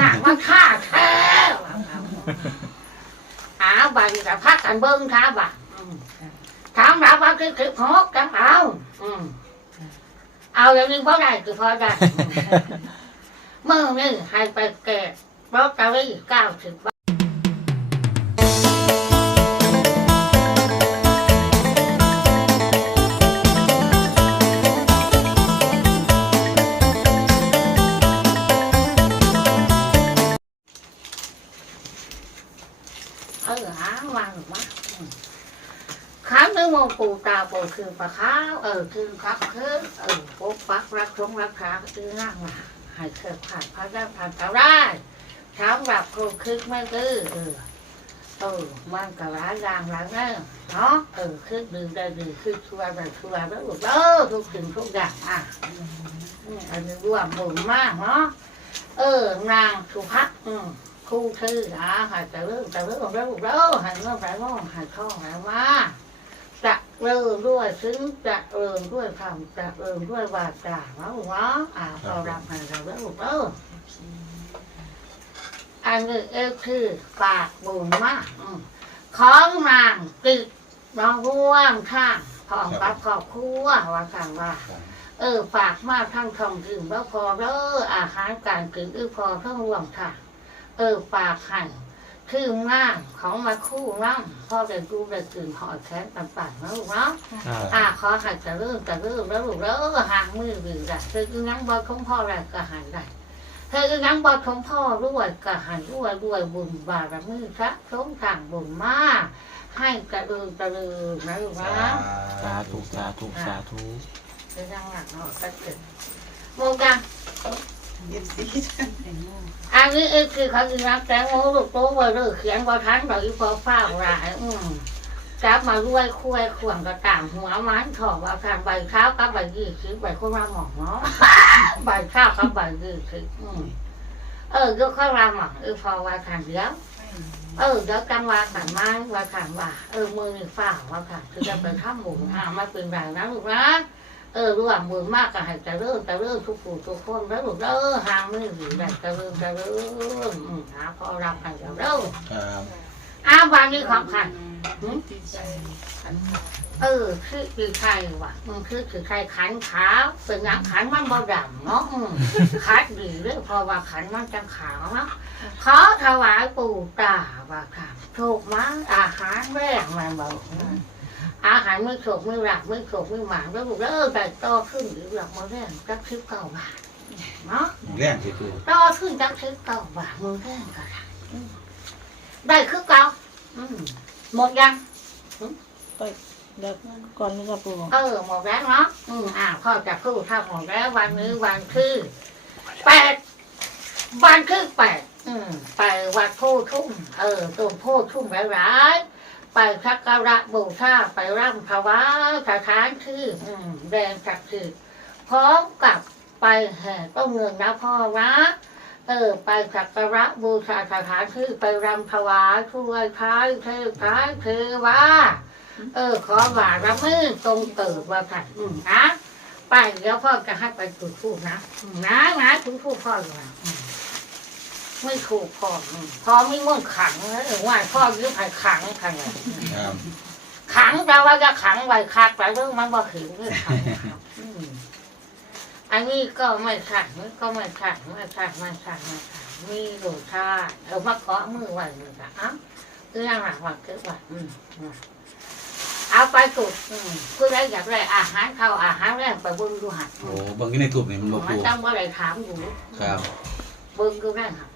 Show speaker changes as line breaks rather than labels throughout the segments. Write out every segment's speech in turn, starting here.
หนักมันฆ่าแท้อาบันกับพักกันเบิ้งท้าบ่ะอืมถามรับว่าคือคือหกจังเอาอืมเอาอย่างนี้เพราะได้คือพอได้เมื่อนี่ให้ไปแก่ลอตเตอรี่เก้าสิบใบเอ ปูตาปูคือปลาข้าวเออคือครับคือเออปกปักรักชงรักษาคือนั่งมาให้เคยผ่านพระได้ผ่านก็ได้ถาแบบครูคึกไม่คือเออเออมันก็ร้ายรางร้ายแน่เนาะเออคือดื่มได้ดื่มคือชัวร์ได้ชัวร์แล้วลูกเออทุกสิ่งทุกอย่างอะอันนี้รวมบุญมากเนาะเออนางสุภักอืมครูคืออะหายจเริ่มจะเริ่มแล้วลูกเออหายเริ่มไปมองหายท่องหายว่า เริ่มด้วยซึ้งจะเริ่มด้วยคำจะเริ่มด้วยวาจาเนาะลูกเนาะอ่าพอรับให้เราแล้วลูกเอออันนี้เอคือฝากบุญมากของนางติดน้องร่วมข้างพร้อมกับครอบครัวว่าสั่งว่า เออฝากมากทั้งทองถึงแล้วพอเด้ออาหารการกินอือพอทั้งรวมค่ะ เออฝากให้ คืองานของมาคู่นั่งพ่อได้ดูได้กินหอดแขนต่างๆนะลูกเนาะ
ครับ
อ่าขอให้จะเริ่มจะเริ่มแล้วลูกแล้วห่างมือหรือได้เธอคือนังบอของพ่อแรกก็หายได้เธอคือนังบอของพ่อรวยก็หายรวยรวยบุญบารมีพระสงฆ์ทางบุญมาก ให้กระลือระลือนะลูกนะ
สาธุสาธุสาธุ
จะยังหลักเนาะก็เกิดโมกัน
เย็นสี
อันนี้เออคือเขาคือนักแตงโมลูกโตไว้เลยเขียนบอทันเราอีพอฟ้าหลายอืมจับมารวยคุยขวงกระต่างหัวมันถอดว่าทางใบข้าวกับใบยี่สิบใบข้าวราหมองเนาะใบข้าวกับใบยี่สิบอืมเออยกข้าวราหมองเออพอว่าทางเดียวเออเดี๋ยวกังวาขันไม้ว่าขันว่าเออมือนี่ฝ้าว่าขันคือจะเป็นข้ามหมูอ่ามาเป็นไรนะลูกนะ เออร่วมมือมากก็ให้จะเริ่มจะเริ่มทุกผู้ทุกคนแล้วลูกเออห่างมือหรือแบบจะเริ่มจะเริ่มอืมหาพอรับให้จะเริ่ม
ครับ
อ้าววันนี้ของขัน
ดีใจขัน
เออคือคือใครวะอืมคือคือใครขันขาวเป็นน้ำขันมันบ่ดำเนาะอืมขัดดีเรื่องเพราะว่าขันมันจังขาวเนาะขอถวายปู่ตาว่าค่ะถูกมั้งอาหารแรกมันบ อกอาหารมือโฉกมือหลักมือโฉกมือหมางแล้วลูกเออแต่โตขึ้นหรือหลักมือแรกจักชิบเก้าบาทเนาะ
แรงที่ปู
โตขึ้นจักชิบเก้าบาทมือแรกก็ได้อืมได้คือเก่าอืมหมดยัง
เด็กก่อนนี่ก็ปู
เออหมดแล้วเนาะอืมอ่าพ่อจะพูดถ้าหมดแล้ววันนี้วันคือแปดวันคือแปดอืมไปวัดโพธิ์ทุ่มเออตรงโพธิ์ทุ่มร้ายๆ ไปสักการะบูชาไปร่ำถวายสถานที่อืมแดงศักดิ์สิทธิ์พร้อมกับไปแห่ต้นเงินนะพ่อนะเออไปสักการะบูชาสถานที่ไปรำถวายช่วยท้ายเทพท้ายเทวาเออ ขอหวานรับมือตรงเติบว่าค่ะอืมนะไปเดี๋ยวพ่อจะให้ไปจุดทูบนะอืมนะนะจุดทูบพ่ออยู่นะอืม ไม่ถูกพ่ออืมพ่อไม่มุ่งขังนะหรือว่าพ่อยืมให้ขังขังเลย
ครับ
ขังแปลว่าจะขังไว้คักแต่เรื่องมันบ่ถึงเรื่องขังครับอืมอันนี้ก็ไม่ขังนี่ก็ไม่ขังไม่ขังไม่ขังไม่ขังมีดูท่าเออมาเคาะมือไว้เลยนะอะเรื่องหลักว่าเกิดว่าอืมอืมเอาไปสุดอืมเพื่อได้อยากได้อาหารเข้าอาหารแรกไปเบิ้งดูหัด
โอ้เบางทีในทูบนี่มันบ่
มัน
ปู
ต้องว่าอะไรถามอยู่
ครับ
เบิ้งดูได้ครับอืม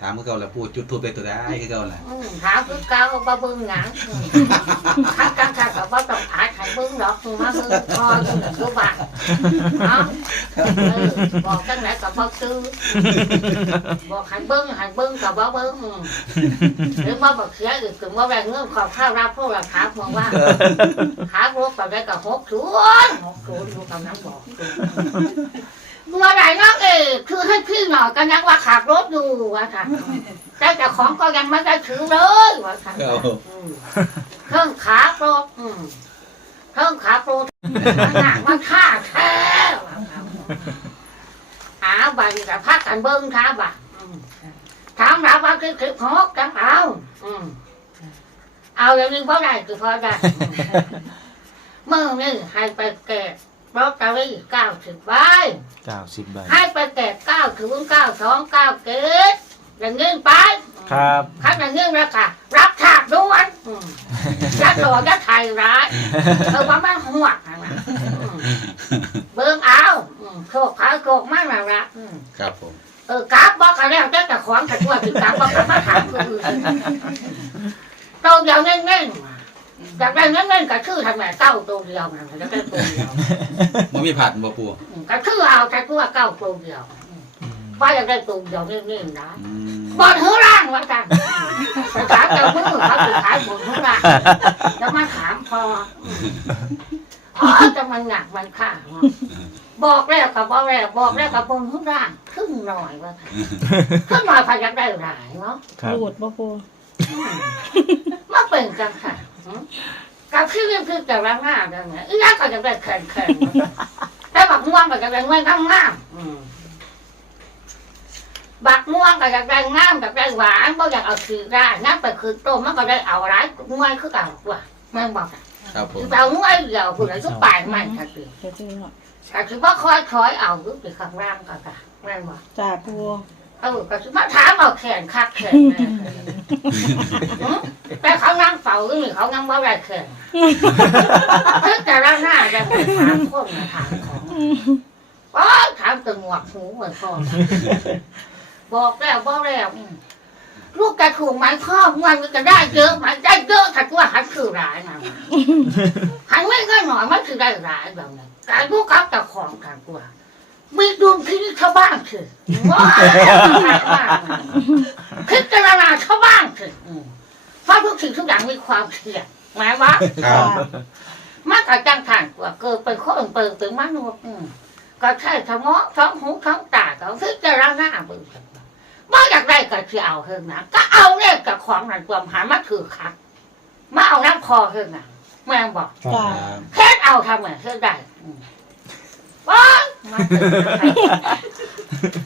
ถามคือเก่าแหละปูจุดทูบได้ตัวได้คือเก่าและ
อืมถามคือเก้าว่เบิ้งหยังอืมถ้าการทำกับว่าต้องอาใช้เบิ้งดอกมาเบิ้งพออยู่หนึ่งตัวบาทเนาะเออบอกจังไหนกับบอกซื้อบอกให้เบิ้งให้เบิ้งกับว่าเบิ้งหรือว่าบอกเสียอีกถึงว่าแรงเงื่อนขอข้าวรับพวกเราถามมองว่าขาบรถกับได้กับหกศูนย์หกศูนย์ดูกำลังบอก ตัวไหนน้องเอกคือให้พี่หน่อยก็ยังว่าขับรถอยู่ว่าค่ะแต่เจ้าของก็ยังไม่ได้ถือเลยว่าค่ะ
ครับ
อืมเครื่องขาโปรดอืมเครื่องขาโปรดหนักมันฆ่าแท้ว่าค่ะอาบันกับพักกันเบิ้งท้าบ่ะอืมมถามรับว่าคือคือหกจังเอาอืมเอาอย่างนี้เพราะได้คือเพราะได้เมื่อนี่ให้ไปแกะ ลอตเตอรี่เก้าสิบใบ
เก้าสิบใบ
ให้ไปแกะเก้าถึงเก้าสองเก้าเกตอย่างนี้ไป
ครับ
ขั้นอย่างนี้แล้วค่ะ รับฉากด้วยอืมยัดต่อยัดไทยร้ายเออว่ามันหัวนะนะอืมเบิ่งเอาอืมโชคขาโชคมากแล้วละอืม
ครับผม
เออกราฟบอกกันแล้วแต่แต่ของขัดตัวถึงกราฟบอกกันมาถามคนอื่นตัวเดียวเง่งๆ อยากได้เง่งๆก็ชื่อทำไมเก้าตัวเดียวนะอยากได้ตัวเดียว
มันมีผัดบ่ปู
อืมก็ชื่อเอาแต่ตัวเก้าตัวเดียวอืมว่าอยากได้ตัวเดียวเง่งๆนะ
อืม
บอลหื้อร่างว่าจังไปถามเจ้ามือเขาถือขายบนหื้อร่างแล้วมาถามพออืมอ๋อจะมันหนักมันข้าเนาะบอกแล้วกับบอกแล้วบอกแล้วกับบนหื้อร่างขึ้นหน่อยว่าค่ะขึ้นหน่อยพายักได้หลายเนาะ
ครับ
รูดบ่ปู
มาเป็นจังค่ะหืม กับพี่เรื่องคือจะร่างหน้าจังไงอีนั่นก็จะได้แข็งแข็งแต่บักม่วงก็จะได้ง่ายงามๆอืมบักม่วงก็จะได้งามก็ได้หวานบ่อยากเอาคือได้งั้นไปคือต้มมันก็ได้เอาร้ายง่ายคือเก่าว่าแม่งบอกอะ
ครับผม
คือเอาง่ายเดียวคุณอายุปลายมันค่ะคือ
เดี๋ยวจะเนาะ
ก็คือว่าคอยคอยเอาคือไปข้างล่างก็ค่ะแม่งบอก
จ่าปู
เออก็คือมาถามเอาแขนคักแขนแม่หืมแต่เขานั่งเฝ้าอยู่นี่เขานั่งว่าไรแขนเพิ่งแต่ละหน้าจะไปถามคนมาถามของว้าถามตึงหวกหูเหมือนพ่อบอกแล้วบอกแล้วอืมลูกกระถูกไหมพ่อมันก็ได้เยอะไหมันได้เยอะถ้าตัวหันคือร้ายนะหันไม่ก็หน่อยมันคือได้ร้ายแบบนั้นการลูกเขาแต่ของกันตัว มีดวงที่ชาวบ้านคือว้าวพิจารณาชาวบ้านคืออืมเพราะทุกสิ่งทุกอย่างมีความเสี่ยงหมายว่า
ครับ
มันก็จังผ่านกว่าเกิดเป็นคนเปิดเป็นมนุษย์อืมก็ใช่ทั้งหมอทั้งหูทั้งตาก็พิจารณาเบิ่งกันว่าอยากได้ก็จะเอาเท่านั้นก็เอาเนี่ยกับของนั่นความหามาถือคักมาเอาน้ำคอเท่านั้นแม่งบอก
จ่า
แค่เอาทำไงเท่าได้ อืมว้ายมาถึงแล้ว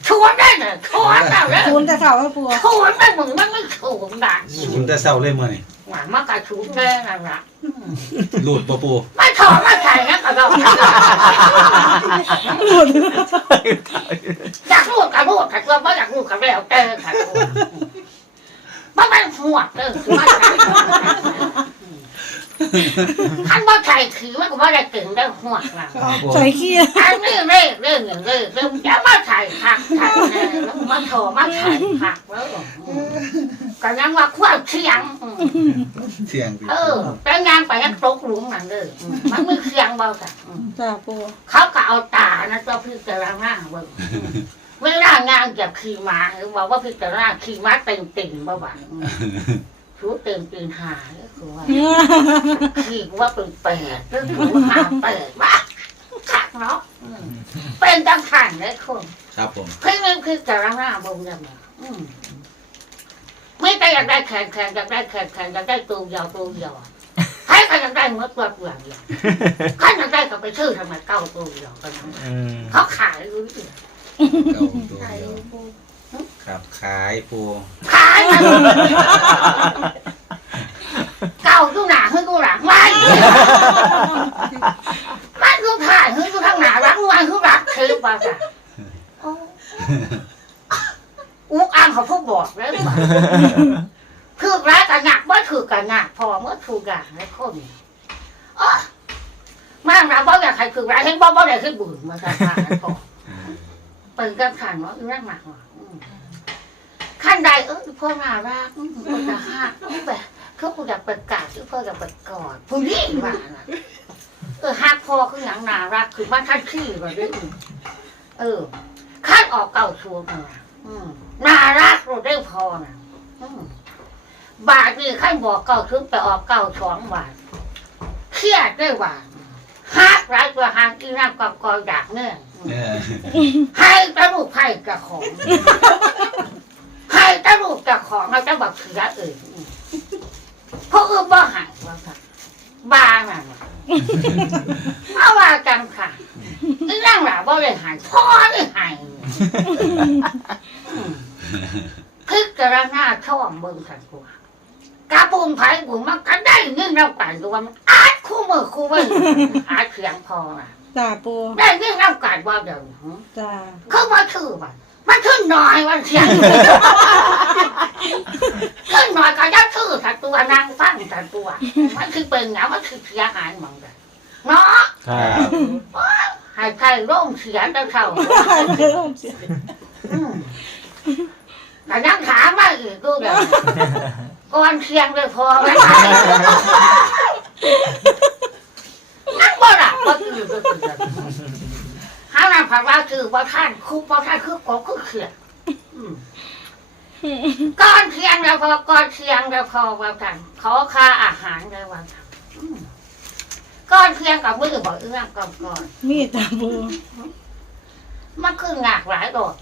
ชวนได้เนี่ยชวนได้เลย
คูณแต่เสาให้ปู
ชวนได้มึงมันไม่ชวนได้
ศูนย์แต่เศร้าเลยมื้อนี่
หวานมากกระชุนแน่นั่นละอืม
หลุดบ่ปู
ไม่ถอดไม่ใส่นะกระโดด
รูด
อยากรูดกระรูดแต่ก็ไม่อยากรูดกระแล้วเจอค่ะมันเป็นหัวเด้อคือว่า ท่านว่าใส่คือมันก็ว่าได้ถึงได้หัวนะ
ครับผม
ใส่ขี้
อันนี้เรื่องเรื่องเรื่องเรื่องจะมาใส่ผักใส่แน่แล้วมาโถมาใส่ผักแล้วก็ยังว่าความเชียง
เที่ยงพี่
เออแต่งานไปยังตกหลุมนั่นเลยมันไม่เชียงเบาจ้ะ
จ่าปู
เขาก็เอาตานะเจ้าพี่จารณาเบิ่งเวลางานจะขี่ม้าหรือบอกว่าพี่จารณาขี่ม้าเต็มติ่งบ่หวัง ชูเต็มติ่งหาเลยคือว่าขี่ว่าเป็นแปดหรือถูหาแปดว่าขักเนาะอืมเป็นจังขันเลยคน
ครับผม
พี่นึงคือจารณาบ่งยังไงอืมไม่แต่อยากได้แขนแขนอยากได้แขนแขนอยากได้ตัวยาวตัวยาวอะใครก็อยากได้เมื่อตัวเปลือกเดียวใครอยากได้ก็ไปชื่อทำไมเก้าตัวเดียวกันนั้น
อืม
เขาขายรู้ดิ
เก้าตัวเดียว ครับ ขายปู
ขายนะเก่าตู้หนาขึ้นตู้หลังไม่มันตู้ถ่ายขึ้นตู้ข้างหน้ารักมันคือรักคือป่ะจ้ะโอ้อุกอ่างเขาพูดบอกเลยว่าคือร้ายกันหนักเมื่อถือกันหนักพอเมื่อถูกอย่างในคนอ๋อมากนะบ่อยากใครคือร้ายให้บ่บ่ได้ให้บุญมาค่ะพอเป็นกันขันว่าเรื่องหนักว่ะอืม ขั้นใดเออพ่อมารักอืมพ่อจะหักอืมแบบเขากูอยากไปกราดหรือพ่ออยากไปกอดผู้หญิงว่าน่ะเออหักพ่อคืออย่างน่ารักคือว่าท่านขี้ว่าด้วยอืมเออขั้นออกเก่าชัวร์มาอืมน่ารักเราได้พอน่ะอืมบาทนี่ขั้นบอกเก่าชุดไปออกเก่าสองบาทเครียดได้ว่าหักไรายตัวหางอีนั่งกอบกออยากเนี่ยอืม
เออ
ให้ตะลูกไผ่กับของ ให้ตะลูกกับของเราจะบอกเสือเอ่ยเพราะเออบ่ใหายว่าค่ะบ้าน่ะเอาว่าจังค่ะนี่นั่งหล่ะบ่ได้ใหายพ่อได้ใหายอืมพึกกระนาช่องเบิ่งสันกว่ากาบุญไผ่บุญมันก็ได้เงินเรากันดูว่ามันอาจคู่มือคู่มืออาจเสียงพอน่ะ
จ้าปู
ได้เงินเรากันว่าเดี๋ยวนี้
จ้า
เขามาถือมันมันขึ้นหน่อยมันเสียงขึ้นหน่อยก็ยัดถือสัตตัว นางฟังสัตตัวมันคือเป็นไงมันคือเสียหายมึงเลยเนาะ
ครับ
ให้ใครร่มเสียงได้เท่า
เดี๋ยวต้องเสีย
อืมแต่ยังถามมาอีกดูเดี๋ยวก่อนเชียงเลยพอไหมนั่งบ่ละก็คือก็คือหาหน้าผักว่าคือว่าท่านคุกว่าท่านคือกบคือเขียนอืม ก่อนเชียงแล้วพอก่อนเชียงแล้วพอว่าท่านขอค่าอาหารเลยว่าท่านอืมก่อนเชียงกับมือบอกเอื้องก่อนก่อน
มีจ้าปู
มันคือหงากหลายดอก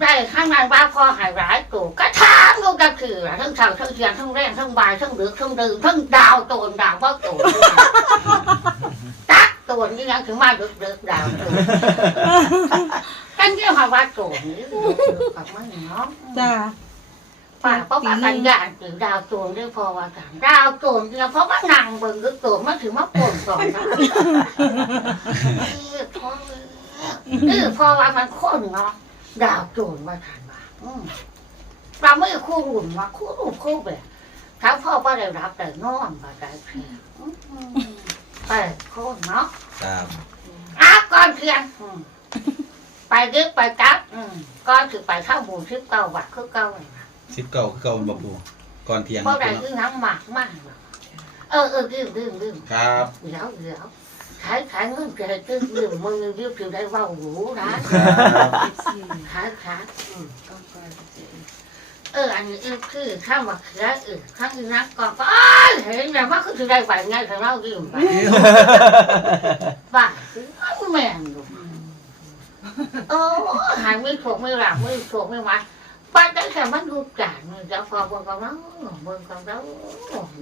ได้ข้างในบ้านพ่อหายหลายตัวก็ถามดูก็คือทั้งเช้าทั้งเที่ยงทั้งแรงทั้งบ่ายทั้งดึกทั้งดื่นทั้งดาวโตนดาวว่าโตนตักโตนนี่ยังถึงมาดึกดึกๆดาวโตน กันเที่ยวหาว่าโตนนี่ดึกดึกกับมันเนาะ
จ้า
ป่าเพราะป่ากันยานถึงดาวโตนด้วยพอว่ากันดาวโตนเนี่ยเพราะว่านั่งเบิ่งก็โตนมาถึงมาป่นสองนะเออท้องเลยเออพอว่ามันข้นเนาะดาวโจรมาทานมาอืมเราไม่คู่รุ่นมาคู่รุ่นคู่แบบถ้าพ่อว่าได้รับแต่นอนมาได้เพียงอืมแต่โคนเนาะ
ครับ
อาก่อนเพียงอืม ไปยึดไปจับอืมก่อนคือไปเข้าหมู่ชิบเก้าวัดคือเก้าเลยนะ
สิบเก้าคือเก้าบ่ปูก่อนเที่ยง
เพราะ
นะ
ได้
ปู
คือน้ำหมากมากหรอกเออเออดื่มดื่มดื่ม
ครับ
เดี๋ยวเดี๋ยวขายขายเงินเกิดดื่มดื่มมือยืมถึงได้เว่าหูนะขายขายอืมเอออันนี้อีกคือข้ามว่าเขือเออข้างอีนักก่อนก็อ้ายเห็นแบบว่าคือจะได้ไปไงแต่เราดื่มไปบ้าคือแม่งอยู่ โอ้หายไม่ถูกไม่หลับไม่ถูกไม่มาไปได้แค่มันดูปจานมันจะพอเบิ่งกับเราเบิ่งกับเรา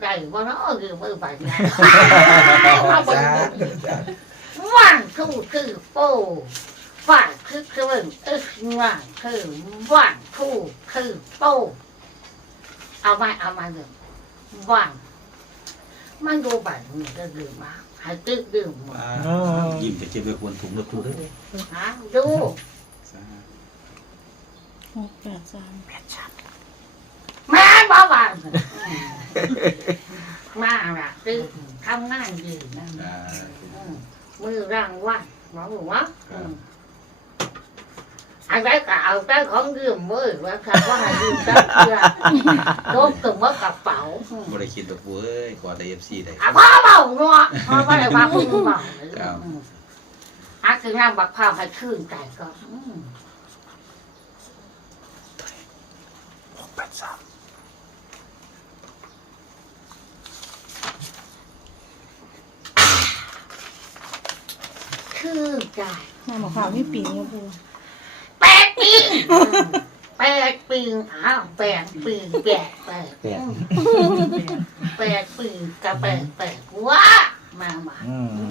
ได้บ่เนาะดื่มมือไปไงมาเบิ่งวันทูคือโป้วันคือคือเออวันคือวันทูคือโป้เอามาเอามาหนึ่งวันมันดูบัตรมันจะดื่มา มาให้ตึกดื่มหมด
ว้าวยิ้มไปเก็บไว้ควรถุงรถปูเด้อ
ฮะดู
หกแปดสาม
แม่บ้าบ้านมาละตึกทำงานดีนะ
อ่า
อืมมือร่างว่านหมอบอกว่าอืม อันใดก็เอาแต่ของยืมเมือว่าค่ะว่าให้ยืมแต่เพื่อโดนตึงว่ากระเป๋าอืม
บ่ได้คิดดอกปูเอ้ยกว่าแต่ FC ได้
อะพ่อเบาเนาะพ่อไม่ได้ว่าคุณเบา
ครับ
อืมอะคือน้ำบักพร้าวให้ชื่นใจก็อืม
หกแปดสาม
ชื่นใจ
น้ำมะพร้าวมีปีกนะ
ปู แปดปีอ้าวแปดปีแปดแปดอืมแปดปีกับแปดแปดว้ามามา
อืม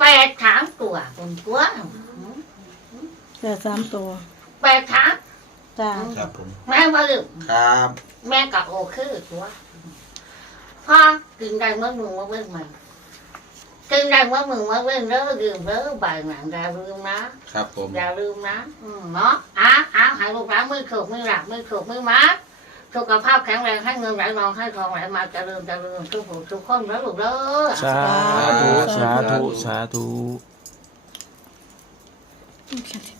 แปดถามตัวคุณตัว
แปดสามตัว
แปดถาม
จ้า
ครับผม
แม่ว่าลืม
ครับ
แม่กับโอคือตัวพ่อกินได้เมื่อมึงว่าเว้นมัน กินได้เมื่อมึงว่าเว้นเด้อดื่มเด้อบ่ายหนังอย่าลืมนะครับ
ผม
อย่าลืมนะอืมเนาะอ้าอ้าหายลูกหลานมือถูกมือหลับมือถูกมือมัดสุขภาพแข็งแรงให้เงินไหลนองให้ทองไหลมาเจริญเจริญทุกผู้ทุกคนแล้วลูกเด้อ
สาธุสาธุสาธุ
แค่สิ